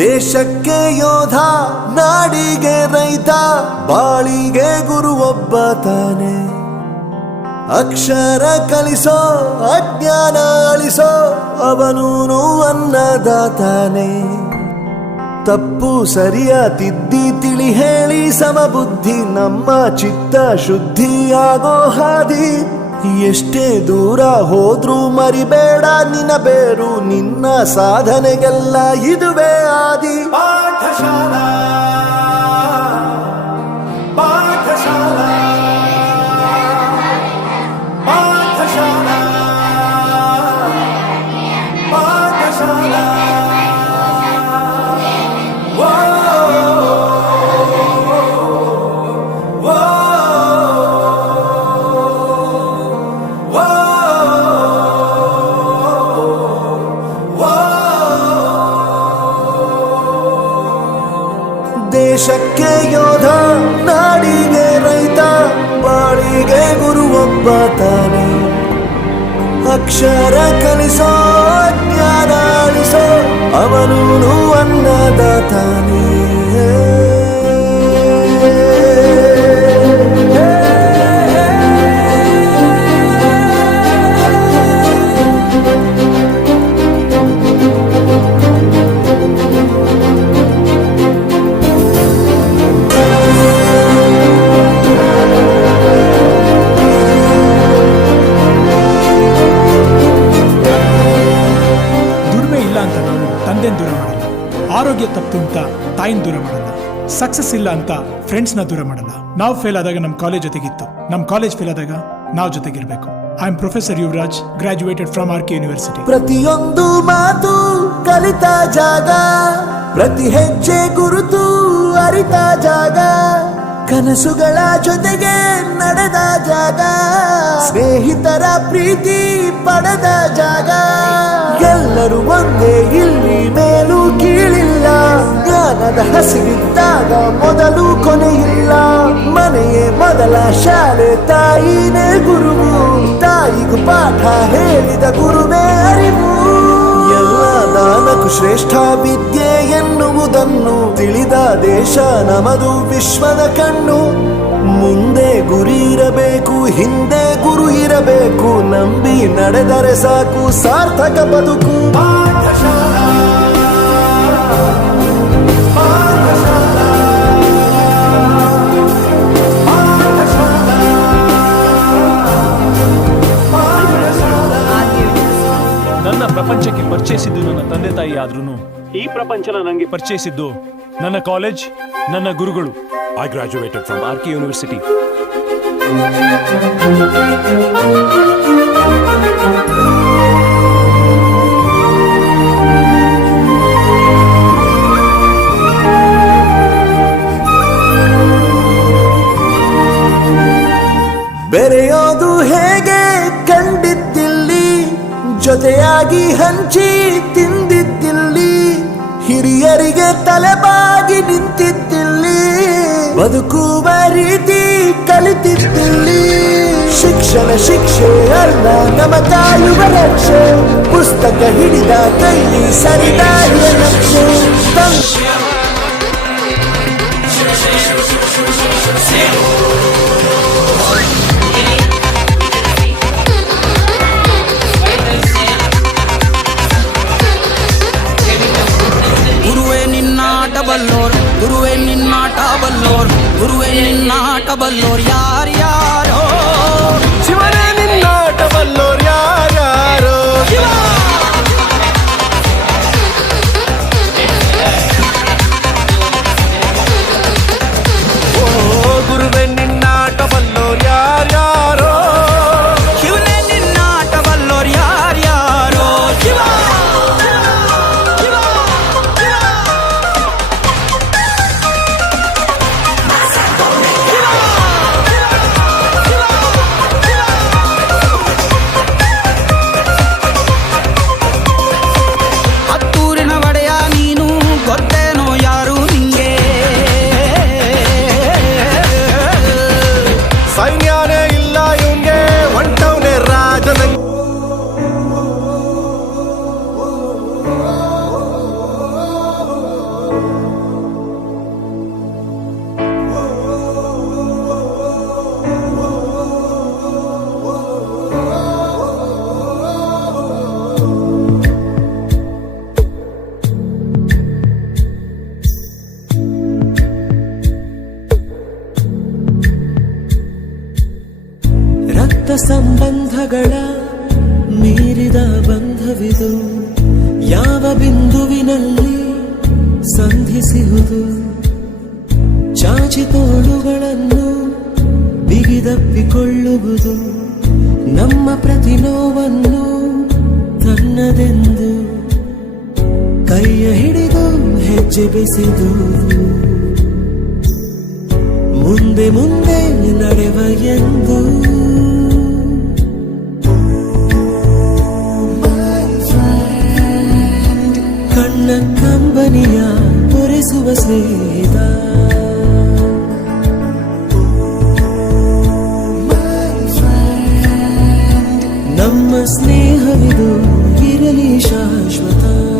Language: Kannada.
ದೇಶಕ್ಕೆ ಯೋಧ, ನಾಡಿಗೆ ರೈತ, ಬಾಳಿಗೆ ಗುರು ಒಬ್ಬ ತಾನೆ. ಅಕ್ಷರ ಕಲಿಸೋ, ಅಜ್ಞಾನ ಅಳಿಸೋ, ಅವನೂನು ಅನ್ನದಾತಾನೆ. ತಪ್ಪು ಸರಿಯ ತಿದ್ದಿ ತಿಳಿ ಹೇಳಿ ಸಮಬುದ್ಧಿ ನಮ್ಮ ಚಿತ್ತ ಶುದ್ಧಿಯಾಗೋ ಹಾದಿ. ಎಷ್ಟೇ ದೂರ ಹೋದ್ರೂ ಮರಿಬೇಡ ನಿನ್ನ ಬೇರು, ನಿನ್ನ ಸಾಧನೆಗೆಲ್ಲ ಇದುವೇ ಆದಿ. ಪಾಠಶಾಲಾ ಪಾಠಶಾಲಾ ಪಾಠಶಾಲಾ ಪಾಠಶಾಲಾ. ದೇಶಕ್ಕೆ ಯೋಧ, ನಾಡಿಗೆ ರೈತ, ಬಾಳಿಗೆ ಗುರು ಒಬ್ಬ ತಾನೆ. ಅಕ್ಷರ ಕಲಿಸೋ, ಜ್ಞಾನ ಅಳಿಸೋ, ಅವನೂನು ಅನ್ನದಾತಾನೆ. ದೂರ ಮಾಡಲ್ಲ, ಆರೋಗ್ಯ ತಪ್ಪು ಅಂತ ತಾಯಿನ ದೂರ ಮಾಡಲ್ಲ, ಸಕ್ಸಸ್ ಇಲ್ಲ ಅಂತ ಫ್ರೆಂಡ್ಸ್ ನ ದೂರ ಮಾಡಲ್ಲ. ನಾವು ಫೇಲ್ ಆದಾಗ ನಮ್ ಕಾಲೇಜ್ ಜೊತೆಗಿತ್ತು, ನಮ್ ಕಾಲೇಜ್ ಫೇಲ್ ಆದಾಗ ನಾವು ಜೊತೆಗಿರ್ಬೇಕು. I am professor Yuvraj, graduated from RK university. ಪ್ರತಿಯೊಂದು ಮಾತು ಕಲಿತ ಜಾಗ, ಪ್ರತಿ ಹೆಜ್ಜೆ ಗುರುತು ಅರಿತ ಜಾಗ, ಕನಸುಗಳ ಜೊತೆಗೆ ನಡೆದ ಜಾಗ, ಸ್ನೇಹಿತರ ಪ್ರೀತಿ ಪಡೆದ ಜಾಗ. ಎಲ್ಲರೂ ಒಂದೇ, ಇಲ್ಲಿ ಮೇಲೂ ಕೀಳಿಲ್ಲ, ಜ್ಞಾನದ ಹಸಿವಿದ್ದಾಗ ಮೊದಲು ಕೊನೆಯಿಲ್ಲ. ಮನೆಯೇ ಮೊದಲ ಶಾಲೆ, ತಾಯಿನೇ ಗುರುವು, ತಾಯಿಗೂ ಪಾಠ ಹೇಳಿದ ಗುರುವೇ ಅರಿವು. ಎಲ್ಲ ದಾನಕ್ಕೂ ಶ್ರೇಷ್ಠ ವಿದ್ಯೆ ಎನ್ನುವುದನ್ನು ತಿಳಿದ ದೇಶ ನಮದು, ವಿಶ್ವದ ಕಣ್ಣು. ಮುಂದೆ ಗುರಿ ಇರಬೇಕು, ಹಿಂದೆ ಗುರು ಇರಬೇಕು, ನಂಬಿ ನಡೆದರೆ ಸಾಕು ಸಾರ್ಥಕ ಬದುಕು. ಪಾಠಶಾಲಾ ಪಾಠಶಾಲಾ ಪಾಠಶಾಲಾ ಪಾಠಶಾಲಾ. ನನ್ನ ಪ್ರಪಂಚಕ್ಕೆ ಪರಿಚಯಿಸಿದ್ದು ನನ್ನ ತಂದೆ ತಾಯಿ ಆದ್ರೂ ಈ ಪ್ರಪಂಚನ ನನಗೆ ಪರಿಚಯಿಸಿದ್ದು ನನ್ನ ಕಾಲೇಜ್, ನನ್ನ ಗುರುಗಳು. I graduated from RK University. ಬೆರೆಯೋದು ಹೇಗೆ ಕಂಡಿದ್ದಿಲ್ಲಿ, ಜೊತೆಯಾಗಿ ಹಂಚಿ ತಿಂದಿದ್ದಿಲ್ಲಿ, ಹಿರಿಯರಿಗೆ ತಲೆಬಾಗಿ ನಿಂತಿದ್ದಿಲ್ಲಿ, ಬದುಕುವ ರೀತಿ ಕಲಿತಿದ್ದಿಲ್ಲಿ. ಶಿಕ್ಷಣ ಶಿಕ್ಷೆ ಅಲ್ಲ ನಮ ಕಾಯುವ ರಕ್ಷೆ, ಪುಸ್ತಕ ಹಿಡಿದ ಕೈಲಿ ಸರಿದಾರಿಯ ನಕ್ಷೆ. ಗುರುವೇ ನಿನ್ನಾಟ ಬಲ್ಲೋರ್, ಗುರುವೇ ನಿನ್ನಾಟ ಬಲ್ಲೋರ್, ಗುರುವೇ ನಿನ್ನಾಟ ಬಲ್ಲೋರ್ ಯಾರ್ಯಾರೋ. ಶಿವನೇ ನಿನ್ನಾಟ ಬಲ್ಲೋರ್ ಯಾರ್ಯಾರೋ. ಗುರುವೇ ನಿನ್ನಾಟ ಬಲ್ಲೋರ್ ಯಾರ್ಯಾರೋ. ಶಿವನೇ ನಿನ್ನಾಟ ಬಲ್ಲೋರ್ ಯಾರ್ಯಾರೋ. ಶಿವ ಸಂಬಂಧಗಳ ಮೀರಿದ ಬಂಧವಿದು ಯಾವ ಬಿಂದುವಿನಲ್ಲಿ ಸಂಧಿಸುವುದು ಚಾಚಿ ತೋಳುಗಳನ್ನು ಬಿಗಿದಪ್ಪಿಕೊಳ್ಳುವುದು ನಮ್ಮ ಪ್ರತಿ ನೋವನ್ನು ತನ್ನದೆಂದು ಕೈಯ ಹಿಡಿದು ಹೆಜ್ಜೆ ಬೆಸೆದು ಮುಂದೆ ಮುಂದೆ ನಡೆವ ಎಂದು ಕಣ್ಣ ಕಂಬನಿಯ ಒರೆಸುವ ಸ್ನೇಹಿತ ನಮ್ಮ ಸ್ನೇಹವಿದು ಇರಲಿ ಶಾಶ್ವತ.